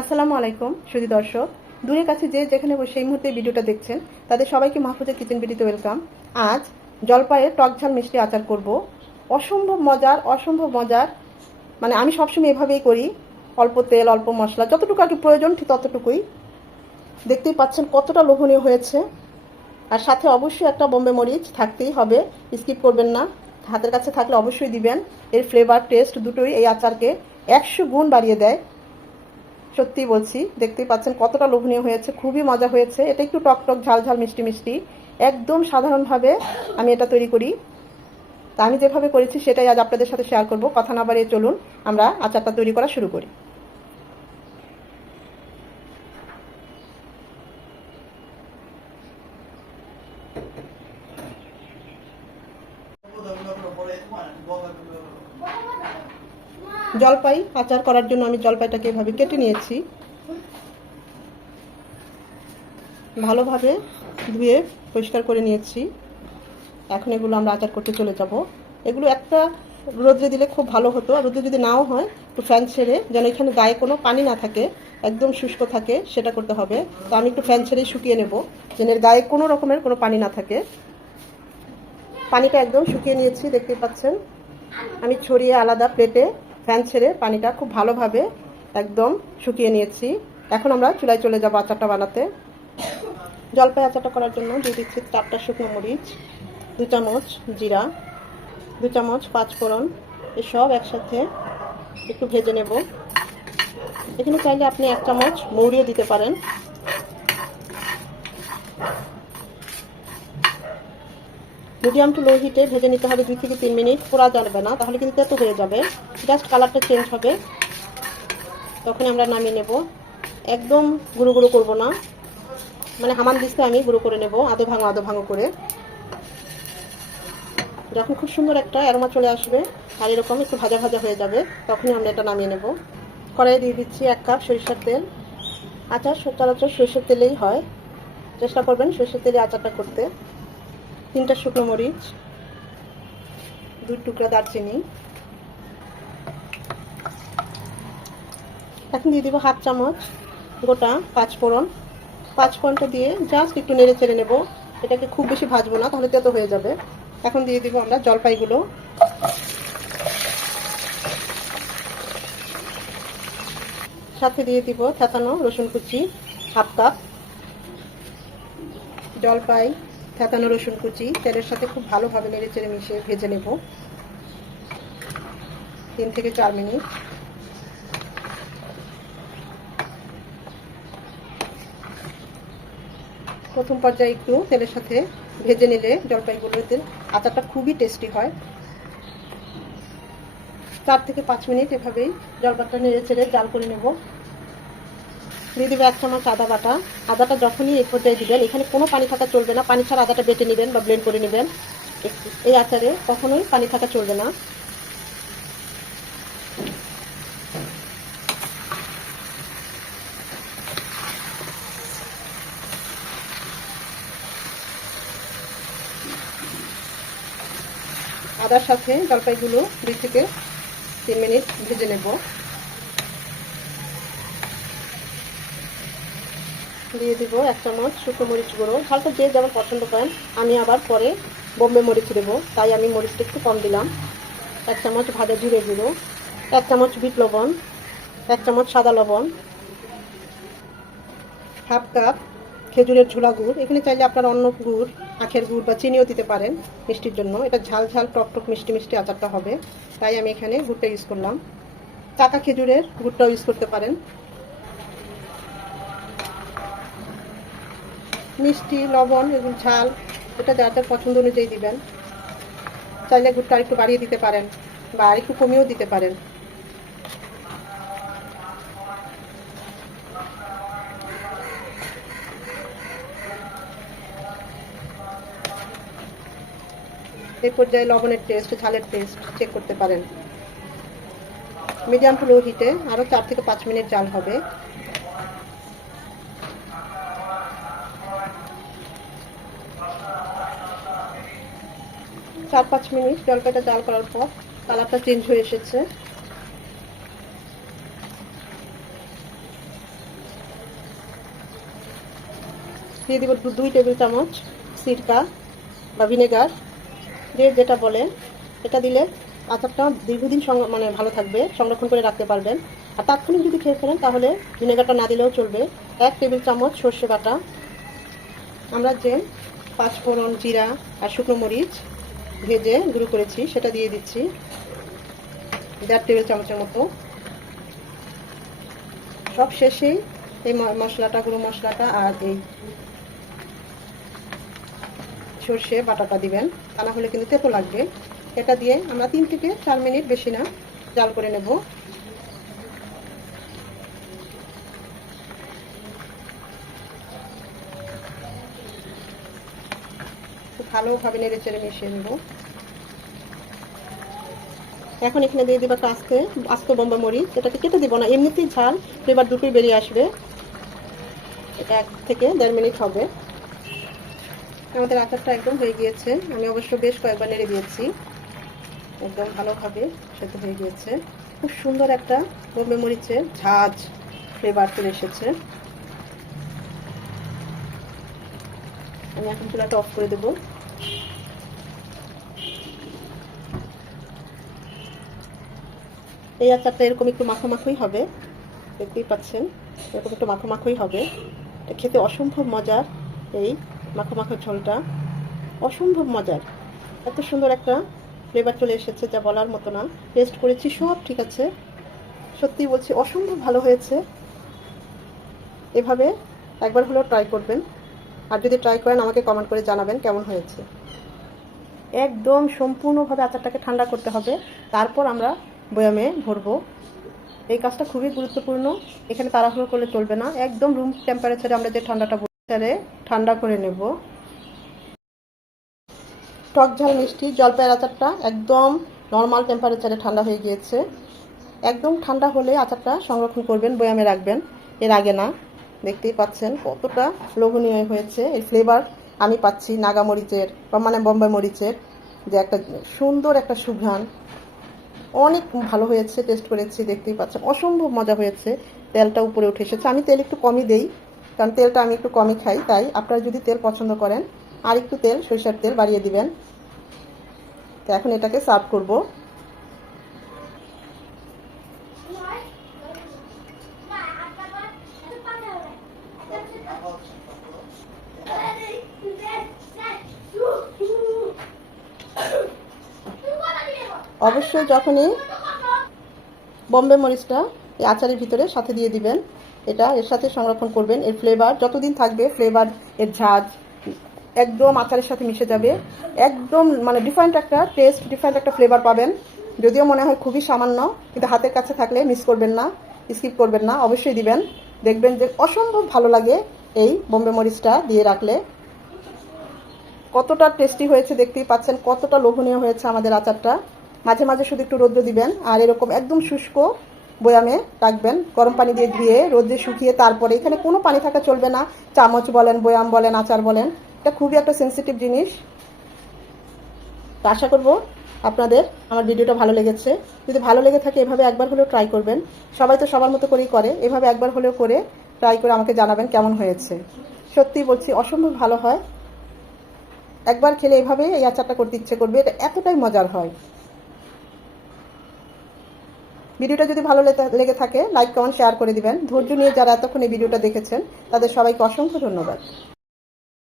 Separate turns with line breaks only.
আসসালামু আলাইকুম, সুধী দর্শক। দূরের কাছে যে যেখানে বসে এই মুহূর্তে ভিডিওটা দেখছেন, তাদের সবাইকে মাহফুজা কিচেন ভিডিওতে ওয়েলকাম আজ জলপাইয়ের টক ঝাল মিষ্টি আচার করব। অসম্ভব মজার অসম্ভব মজার মানে আমি সবসময় এভাবেই করি। অল্প তেল, অল্প মশলা, যতটুকু আর কি প্রয়োজন ঠিক ততটুকুই। দেখতেই পাচ্ছেন কতটা লোভনীয় হয়েছে। আর সাথে অবশ্যই একটা বোম্বে মরিচ থাকতেই হবে স্কিপ করবেন না। হাতের কাছে থাকলে অবশ্যই দিবেন। এর ফ্লেভার টেস্ট দুটোই এই আচারকে একশো গুণ বাড়িয়ে দেয়। সত্যি বলছি, দেখতেই পাচ্ছেন কতটা লোভনীয় হয়েছে, খুবই মজা হয়েছে। এটা একটু টকটক টক, ঝাল ঝাল, মিষ্টি মিষ্টি। একদম সাধারণভাবে আমি এটা তৈরি করি। তা আমি যেভাবে করেছি সেটাই আজ আপনাদের সাথে শেয়ার করব। কথা না বাড়িয়ে চলুন, আমরা আচারটা তৈরি করা শুরু করি। জলপাই আচার করার জন্য আমি জলপাইটাকে এভাবে কেটে নিয়েছি। ভালোভাবে ধুয়ে পরিষ্কার করে নিয়েছি। এখন এগুলো আমরা আচার করতে চলে যাব। এগুলো একটা রোদ্রে দিলে খুব ভালো হতো, আর রোদ্রে যদি নাও হয় একটু ফ্যান ছেড়ে যেন এখানে গায়ে কোনো পানি না থাকে, একদম শুষ্ক থাকে, সেটা করতে হবে। তো আমি একটু ফ্যান ছেড়ে শুকিয়ে নেব, যেন এর গায়ে কোনো রকমের কোনো পানি না থাকে। পানিটা একদম শুকিয়ে নিয়েছি দেখতে পাচ্ছেন। আমি ছড়িয়ে আলাদা প্লেটে ফ্যান ছেড়ে পানিটা খুব ভালোভাবে একদম শুকিয়ে নিয়েছি। এখন আমরা চুলায় চলে যাব আচারটা বানাতে। জলপাই আচারটা করার জন্য দিয়ে দিচ্ছি চারটা শুকনো মরিচ, দু চামচ জিরা, দু চামচ পাঁচফোড়ন, এসব একসাথে একটু ভেজে নেব। এখানে চাইলে আপনি এক চামচ মৌরিও দিতে পারেন। মিডিয়াম টু লো হিটে ভেজে নিতে হবে দুই থেকে তিন মিনিট। পোড়া যাবে না, তাহলে কিন্তু তেতো হয়ে যাবে। জাস্ট কালারটা চেঞ্জ হবে। তখন আমরা নামিয়ে নেব। একদম গুঁড়ো গুঁড়ো করব না। মানে হামান দিস্তে আমি গুঁড়ো করে নেব আধো ভাঙো আধো ভাঙো করে। যখন খুব সুন্দর একটা অ্যারোমা চলে আসবে, আর এরকম একটু ভাজা ভাজা হয়ে যাবে, তখনই আমরা এটা নামিয়ে নেব। কড়াই দিয়ে দিচ্ছি এক কাপ সরিষার তেল। আচার সচরাচর সরষের তেলেই হয়। চেষ্টা করবেন সরষের তেলে আচারটা করতে। তিনটা শুকনো মরিচ, দুই টুকরা দারচিনি। এখন দিয়ে দিব হাফ চামচ, গোটা পাঁচ ফোড়ন পাঁচ ফোড়নটা দিয়ে জাস্ট একটু নেড়ে চেড়ে নেব। এটাকে খুব বেশি ভাজবো না, তাহলে তেতো হয়ে যাবে। এখন দিয়ে দিব আমরা জলপাইগুলো। সাথে দিয়ে দিব থেতানো রসুন কুচি, হাফ কাপ। জলপাই, থেতানো রসুন কুচি, তেলের সাথে খুব ভালোভাবে নেড়ে চেড়ে মিশিয়ে ভেজে নেব। তিন থেকে চার মিনিট। প্রথম পর্যায়ে একটু তেলের সাথে ভেজে নিলে জলপাইগুলোতে আচারটা খুবই টেস্টি হয়। চার থেকে পাঁচ মিনিট এভাবেই জলপাইটা নেড়ে চেড়ে জাল করে নেব। দিয়ে দেবে এক চামচ আদা বাটা। আদাটা যখনই এই পর্যায়ে দিবেন, এখানে কোনো পানি থাকা চলবে না। পানি ছাড়া আদাটা বেটে নেবেন বা ব্লেন্ড করে নেবেন। এই আচারে কখনোই পানি থাকা চলবে না। আদার সাথে জলপাইগুলো দুই থেকে তিন মিনিট ভেজে নেব। দিয়ে দিব এক চামচ শুকনো মরিচ গুঁড়ো। ঝালটা যে যেমন পছন্দ করেন, আমি আবার পরে বোম্বে মরিচ দেবো। তাই আমি মরিচটা একটু কম দিলাম। এক চামচ ভাজা জিরে গুঁড়ো, এক চামচ বিট লবণ, এক চামচ সাদা লবণ, হাফ কাপ খেজুরের ঝোলা গুড়। এখানে চাইলে আপনার অন্য গুড়, আখের গুড় বা চিনিও দিতে পারেন মিষ্টির জন্য। এটা ঝাল ঝাল, টক টক, মিষ্টি মিষ্টি আচারটা হবে। তাই আমি এখানে গুড়টা ইউজ করলাম। কাকা খেজুরের গুড়টাও ইউজ করতে পারেন। মিষ্টি, লবণ এবং ঝাল, এটা যা যা পছন্দ অনুযায়ী দিবেন। চাইলে গুড়টা একটু বাড়িয়ে দিতে পারেন বা আর একটু কমিয়েও দিতে পারেন। এই পর্যায়ে লবণের টেস্ট ঝালের টেস্ট চেক করতে পারেন। মিডিয়াম টু লো হিটে আরও চার থেকে পাঁচ মিনিট জাল হবে। চার পাঁচ মিনিট জলপাইটা জাল করার পর কালারটা চেঞ্জ হয়ে এসেছে। দিয়ে দিব দুই টেবিল চামচ সিরকা বা ভিনেগার যে যেটা বলে, এটা দিলে আচারটা দীর্ঘদিন মানে ভালো থাকবে, সংরক্ষণ করে রাখতে পারবেন। আর তাৎক্ষণিক যদি খেয়ে ফেলেন, তাহলে ভিনেগারটা না দিলেও চলবে। এক টেবিল চামচ সর্ষে বাটা, আমরা যে পাঁচফোড়ন জিরা আর শুকনো মরিচ ভেজে গুঁড়ো করেছি, সেটা দিয়ে দিচ্ছি দেড় টেবিল চামচের মতো। সব শেষেই এই মশলাটা, গুঁড়ো মশলাটা আর এই সর্ষে বাটাটা দিবেন। তা না হলে কিন্তু তেতো লাগবে। এটা দিয়ে আমরা তিন থেকে চার মিনিট বেশি না জাল করে নেব। ভালোভাবে নেড়ে চেড়ে মিশিয়ে নেব। এখন এখানে দিয়ে দেবো আস্তে, আস্ত বোম্বা মরিচ। এটাকে কেটে দিব না, এমনিতেই ঝাল ফ্লেভার দুটোই বেরিয়ে আসবে। এক থেকে দেড় মিনিট হবে। আমাদের আচারটা একদম হয়ে গিয়েছে। আমি অবশ্য বেশ কয়েকবার নেড়ে দিয়েছি। একদম ভালোভাবে সেদ্ধ হয়ে গিয়েছে। খুব সুন্দর একটা বোম্বে মরিচের ঝাঁজ ফ্লেভার চলে এসেছে। আমি এখন চুলাটা অফ করে দেবো। এই আচারটা এরকম একটু মাখো মাখোই হবে। দেখতেই পাচ্ছেন, এরকম একটু মাখো মাখোই হবে খেতে অসম্ভব মজার এই মাখো মাখো ঝোলটা। অসম্ভব মজার। এত সুন্দর একটা ফ্লেভার চলে এসেছে যা বলার মতো না। টেস্ট করেছি সব, ঠিক আছে? সত্যি বলছি, অসম্ভব ভালো হয়েছে। এভাবে একবার হলেও ট্রাই করবেন। আর যদি ট্রাই করেন, আমাকে কমেন্ট করে জানাবেন কেমন হয়েছে। একদম সম্পূর্ণভাবে আচারটাকে ঠান্ডা করতে হবে। তারপর আমরা বয়ামে ভরবো। এই কাজটা খুবই গুরুত্বপূর্ণ। এখানে তাড়াহুড়ো করলে চলবে না। একদম রুম টেম্পারেচারে আমরা যে ঠান্ডাটা বসারে ঠান্ডা করে নেব। টক ঝাল মিষ্টি, জলপাইয়ের আচারটা একদম নর্মাল টেম্পারেচারে ঠান্ডা হয়ে গিয়েছে। একদম ঠান্ডা হলে আচারটা সংরক্ষণ করবেন, বয়ামে রাখবেন। এর আগে না, দেখতেই পাচ্ছেন কতটা লোভনীয় হয়েছে এই ফ্লেভার আমি পাচ্ছি নাগা মরিচের মানে বোম্বাই মরিচের যে একটা সুন্দর একটা সুঘ্রাণ। অনেক ভালো হয়েছে টেস্ট করেছি, দেখতেই পাচ্ছেন। অসম্ভব মজা হয়েছে, তেলটা উপরে উঠে এসেছে। আমি তেল একটু কমই দেই কারণ তেলটা আমি একটু কমই খাই, তাই আপনারা যদি তেল পছন্দ করেন, আর একটু তেল, সরিষার তেল বাড়িয়ে দিবেন। তো এখন এটাকে সার্ভ করব। অবশ্যই যখনই বম্বে মরিচটা এই আচারের ভিতরে সাথে দিয়ে দিবেন। এটা এর সাথে সংরক্ষণ করবেন, এর ফ্লেভার যতদিন থাকবে ফ্লেভার এর ঝাঁজ একদম আচারের সাথে মিশে যাবে। একদম মানে ডিফারেন্ট একটা টেস্ট ডিফারেন্ট একটা ফ্লেভার পাবেন। যদিও মনে হয় খুবই সামান্য, কিন্তু হাতের কাছে থাকলে মিস করবেন না স্কিপ করবেন না, অবশ্যই দিবেন। দেখবেন যে অসম্ভব ভালো লাগে এই বোম্বে মরিচটা দিয়ে রাখলে। কতটা টেস্টি হয়েছে দেখতেই পাচ্ছেন, কতটা লোভনীয় হয়েছে আমাদের আচারটা। মাঝে মাঝে শুধু একটু রৌদ্র দিবেন, আর এরকম একদম শুষ্ক বয়ামে রাখবেন, গরম পানি দিয়ে ধুয়ে, রোদে শুকিয়ে তারপরে এখানে কোনো পানি থাকা চলবে না। চামচ বলেন, বয়াম বলেন, আচার বলেন। এটা খুবই একটা সেন্সিটিভ জিনিস। আশা করব আপনাদের আমার ভিডিওটা ভালো লেগেছে। যদি ভালো লেগে থাকে, এভাবে একবার হলেও ট্রাই করবেন। সবাই তো সবার মতো করেই করে। এভাবে একবার হলেও করে ট্রাই করে আমাকে জানাবেন কেমন হয়েছে। সত্যি বলছি, অসম্ভব ভালো হয়। একবার খেলে এভাবে এই আচারটা করতে ইচ্ছে করবে, এটা এতটাই মজার হয়। ভিডিওটা যদি ভালো লেগে- থাকে লাইক কমেন্ট শেয়ার করে দিবেন। ধৈর্য নিয়ে যারা এতক্ষণ এই ভিডিওটা দেখেছেন, তাদের সবাইকে অসংখ্য ধন্যবাদ।